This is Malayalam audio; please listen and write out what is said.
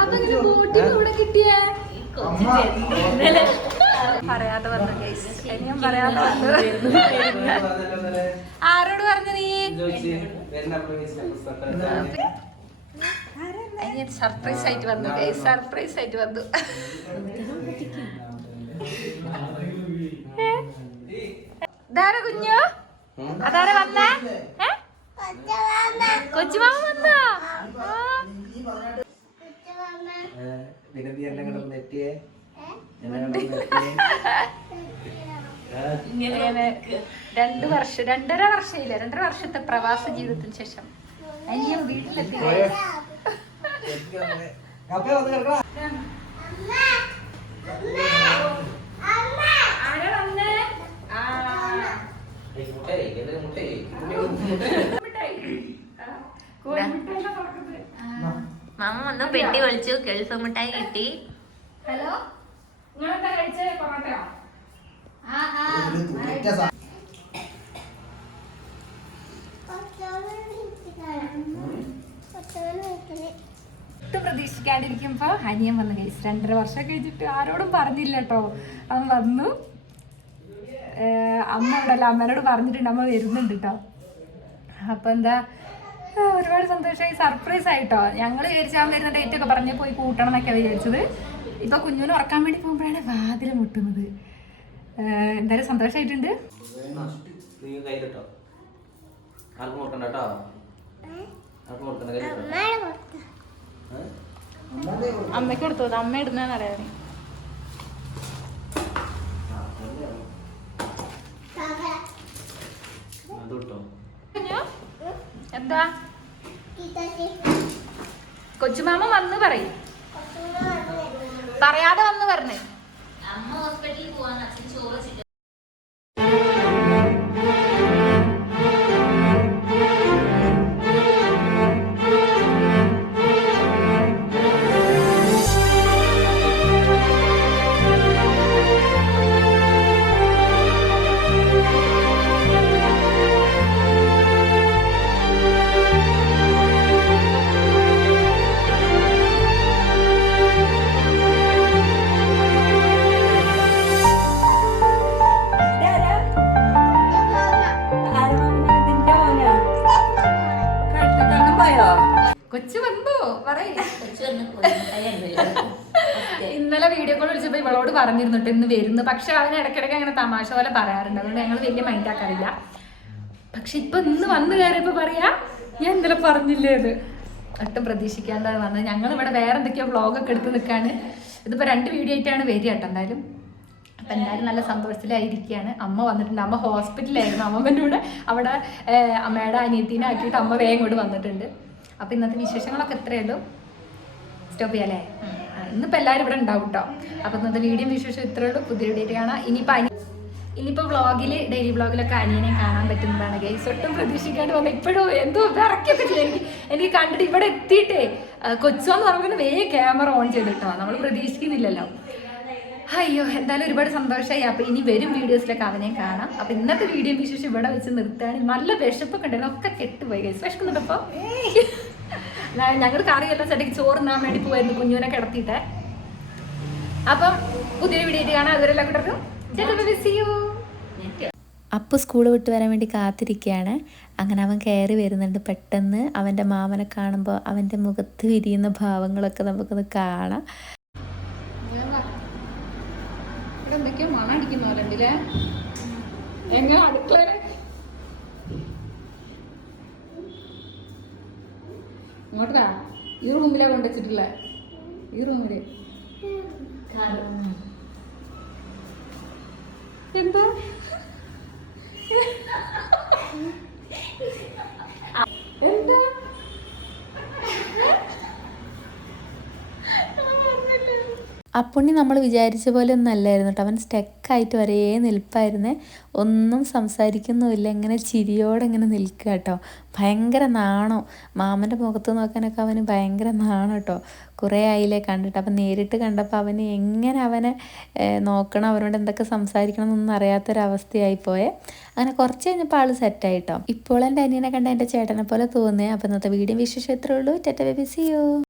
അതെങ്ങനെ ബോട്ടിൽ കൂടെ കിട്ടിയേ? പറയാതെ വന്നു ഗൈസ്, ഇനിയും പറയാതെ വന്നു. ആരോട് പറഞ്ഞു നീ? സർപ്രൈസ് ആയിട്ട് വന്നു ഗൈസ്, സർപ്രൈസ് ആയിട്ട് വന്നു. ഇതാരാ കുഞ്ഞു? അതാരാ വന്നേ? കൊച്ചുമാമ വന്നാ? ഇങ്ങനെ 2 വർഷം 2.5 വർഷമില്ല, 2.5 വർഷത്തെ പ്രവാസ ജീവിതത്തിന് ശേഷം അനിയൻ വീട്ടിലെത്തി. മാമ വന്നു, പെട്ടി വിളിച്ചു, ഗൾഫ് മിഠായി കിട്ടി. ഹലോ, നിങ്ങളെന്താ കഴിച്ചേ? പൊറോട്ടയോ? ഒട്ടും പ്രതീക്ഷിക്കാണ്ടിരിക്കുമ്പോ അനിയൻ വന്നു ഗൈസ്. 2.5 വർഷം കഴിഞ്ഞിട്ട് ആരോടും പറഞ്ഞില്ല കേട്ടോ. അവൻ വന്നു. അമ്മ ഇവിടെ അല്ല, അമ്മേനോട് പറഞ്ഞിട്ടുണ്ട് അമ്മ വരുന്നുണ്ട് കേട്ടോ. അപ്പൊ എന്താ, ഒരുപാട് സന്തോഷമായി, സർപ്രൈസ് ആയിട്ടോ. ഞങ്ങൾ വിചാരിച്ചാൽ വരുന്ന ഡേറ്റ് ഒക്കെ പറഞ്ഞ് പോയി കൂട്ടണം എന്നൊക്കെ വിചാരിച്ചത്. ഇപ്പൊ കുഞ്ഞിനെ ഉറക്കാൻ വേണ്ടി പോകുമ്പോഴാണ് വാതിൽ മുട്ടുന്നത്. എന്തായാലും സന്തോഷമായിട്ടുണ്ട്. അമ്മയ്ക്ക് കൊടുത്തു, അമ്മ ഇടുന്നറിയാം. എന്താ കൊച്ചുമാമ വന്ന് പറയും, പറയാതെ വന്ന് പറഞ്ഞേ. അമ്മ ഹോസ്പിറ്റലിൽ പോവാന്ന് അച്ഛൻ ചോറ് കൊച്ചു വന്നു പറയ്. ഇന്നലെ വീഡിയോ കോൾ വിളിച്ചപ്പോ ഇവളോട് പറഞ്ഞിരുന്നിട്ട് ഇന്ന് വരുന്നു. പക്ഷെ അവന് ഇടയ്ക്കിടയ്ക്ക് അങ്ങനെ തമാശ പോലെ പറയാറുണ്ട്, അതുകൊണ്ട് ഞങ്ങൾ വലിയ മൈൻഡ് ആക്കാറില്ല. പക്ഷെ ഇപ്പൊ ഇന്ന് വന്നു കയറിയപ്പോ പറയാ, ഞാൻ ഇന്നലെ പറഞ്ഞില്ലേ ഇത്. ഒട്ടും പ്രതീക്ഷിക്കാണ്ടാണ് വന്നത്. ഞങ്ങൾ ഇവിടെ വേറെ എന്തൊക്കെയോ വ്ളോഗൊക്കെ എടുത്ത് നിൽക്കാണ്. ഇതിപ്പോ 2 വീഡിയോ ആയിട്ടാണ് വരിക കേട്ടോ. എന്തായാലും അപ്പം എന്തായാലും നല്ല സന്തോഷത്തിലായിരിക്കുകയാണ്. അമ്മ വന്നിട്ടുണ്ട്. അമ്മ ഹോസ്പിറ്റലായിരുന്നു. അമ്മമ്മൻ്റെ കൂടെ അവിടെ അമ്മയുടെ അനിയത്തിനെ ആക്കിയിട്ട് അമ്മ വേഗം ഇങ്ങോട്ട് വന്നിട്ടുണ്ട്. അപ്പം ഇന്നത്തെ വിശേഷങ്ങളൊക്കെ എത്രയേ ഉള്ളൂ. സ്റ്റോപ്പ് ചെയ്യാല്ലേ? ഇന്നിപ്പോൾ എല്ലാവരും ഇവിടെ ഉണ്ടാവും കേട്ടോ. അപ്പം ഇന്നത്തെ വീഡിയോ വിശേഷം ഇത്രയേ ഉള്ളൂ. പുതിയ വീഡിയോ കാണാം. ഇനിയിപ്പോൾ വ്ളോഗിൽ, ഡെയിലി വ്ളോഗിലൊക്കെ അനിയനെ കാണാൻ പറ്റുന്നതാണ് ഗൈസ്. ഒട്ടും പ്രതീക്ഷിക്കാണ്ട് വന്ന് ഇപ്പോഴും എന്തോ വിറക്കൊക്കെ ചെയ്യും. എനിക്ക് കണ്ടിട്ട് ഇവിടെ എത്തിയിട്ടേ കൊച്ചോന്ന് പറഞ്ഞാൽ വേഗം ക്യാമറ ഓൺ ചെയ്തിട്ടോ. നമ്മൾ പ്രതീക്ഷിക്കുന്നില്ലല്ലോ. അയ്യോ, എന്തായാലും ഒരുപാട് സന്തോഷമായി. അപ്പോൾ ഇനി വരും വീഡിയോസിലൊക്കെ അവനെ കാണാം. അപ്പോൾ ഇന്നത്തെ വീഡിയോ വിശേഷം ഇവിടെ വെച്ച് നിർത്തുകയാണ്. നല്ല വിശപ്പൊക്കെ ഉണ്ടായിരുന്നു, ഒക്കെ കെട്ടുപോയി ഗൈസ്. വിശക്കുന്നുണ്ടപ്പോൾ ഞങ്ങൾ കറിയെല്ലാം സെറ്റക്ക് ചോറുന്നാൻ വേണ്ടി പോവായിരുന്നു കുഞ്ഞുവിനെ കിടത്തിയിട്ട്. അപ്പം പുതിയ വീഡിയോ കാണാം. അതുവരെല്ലാം കൂട്ടർക്കും അപ്പോൾ സ്കൂൾ വിട്ട് വരാൻ വേണ്ടി കാത്തിരിക്കുകയാണ്. അങ്ങനെ അവൻ കയറി വരുന്നുണ്ട്. പെട്ടെന്ന് അവൻ്റെ മാമനെ കാണുമ്പോൾ അവൻ്റെ മുഖത്ത് വിരിയുന്ന ഭാവങ്ങളൊക്കെ നമുക്കൊന്ന് കാണാം. എന്തൊക്കെയോ മണം അടിക്കുന്ന പോലെ ഉണ്ടല്ലേ? എങ്ങനെ അടുക്കള ഇങ്ങോട്ടാ? ഈ റൂമിലാ കൊണ്ടുവച്ചിട്ടില്ല. ഈ റൂമില് എന്താ എന്താ അപ്പുണ്ണി നമ്മൾ വിചാരിച്ച പോലെ ഒന്നും അല്ലായിരുന്നു കേട്ടോ. അവൻ സ്റ്റക്കായിട്ട് ഒരേ നിൽപ്പായിരുന്നേ, ഒന്നും സംസാരിക്കുന്നുമില്ല, ഇങ്ങനെ ചിരിയോടെ ഇങ്ങനെ നിൽക്കുക കേട്ടോ. ഭയങ്കര നാണം, മാമൻ്റെ മുഖത്ത് നോക്കാനൊക്കെ അവന് ഭയങ്കര നാണം കേട്ടോ. കുറേ ആയില്ലേ കണ്ടിട്ട്. അപ്പം നേരിട്ട് കണ്ടപ്പോൾ അവന് എങ്ങനെ അവനെ നോക്കണം, അവരോട് എന്തൊക്കെ സംസാരിക്കണം എന്നൊന്നും അറിയാത്തൊരവസ്ഥയായിപ്പോയെ. അങ്ങനെ കുറച്ച് കഴിഞ്ഞപ്പോൾ ആൾ സെറ്റായിട്ടോ. ഇപ്പോൾ എൻ്റെ അനിയനെ കണ്ട എൻ്റെ ചേട്ടനെ പോലെ തോന്നുക. അപ്പം ഇന്നത്തെ വീഡിയോ വിശേഷം എത്രയേ ഉള്ളൂ. Tata bye bye, see U.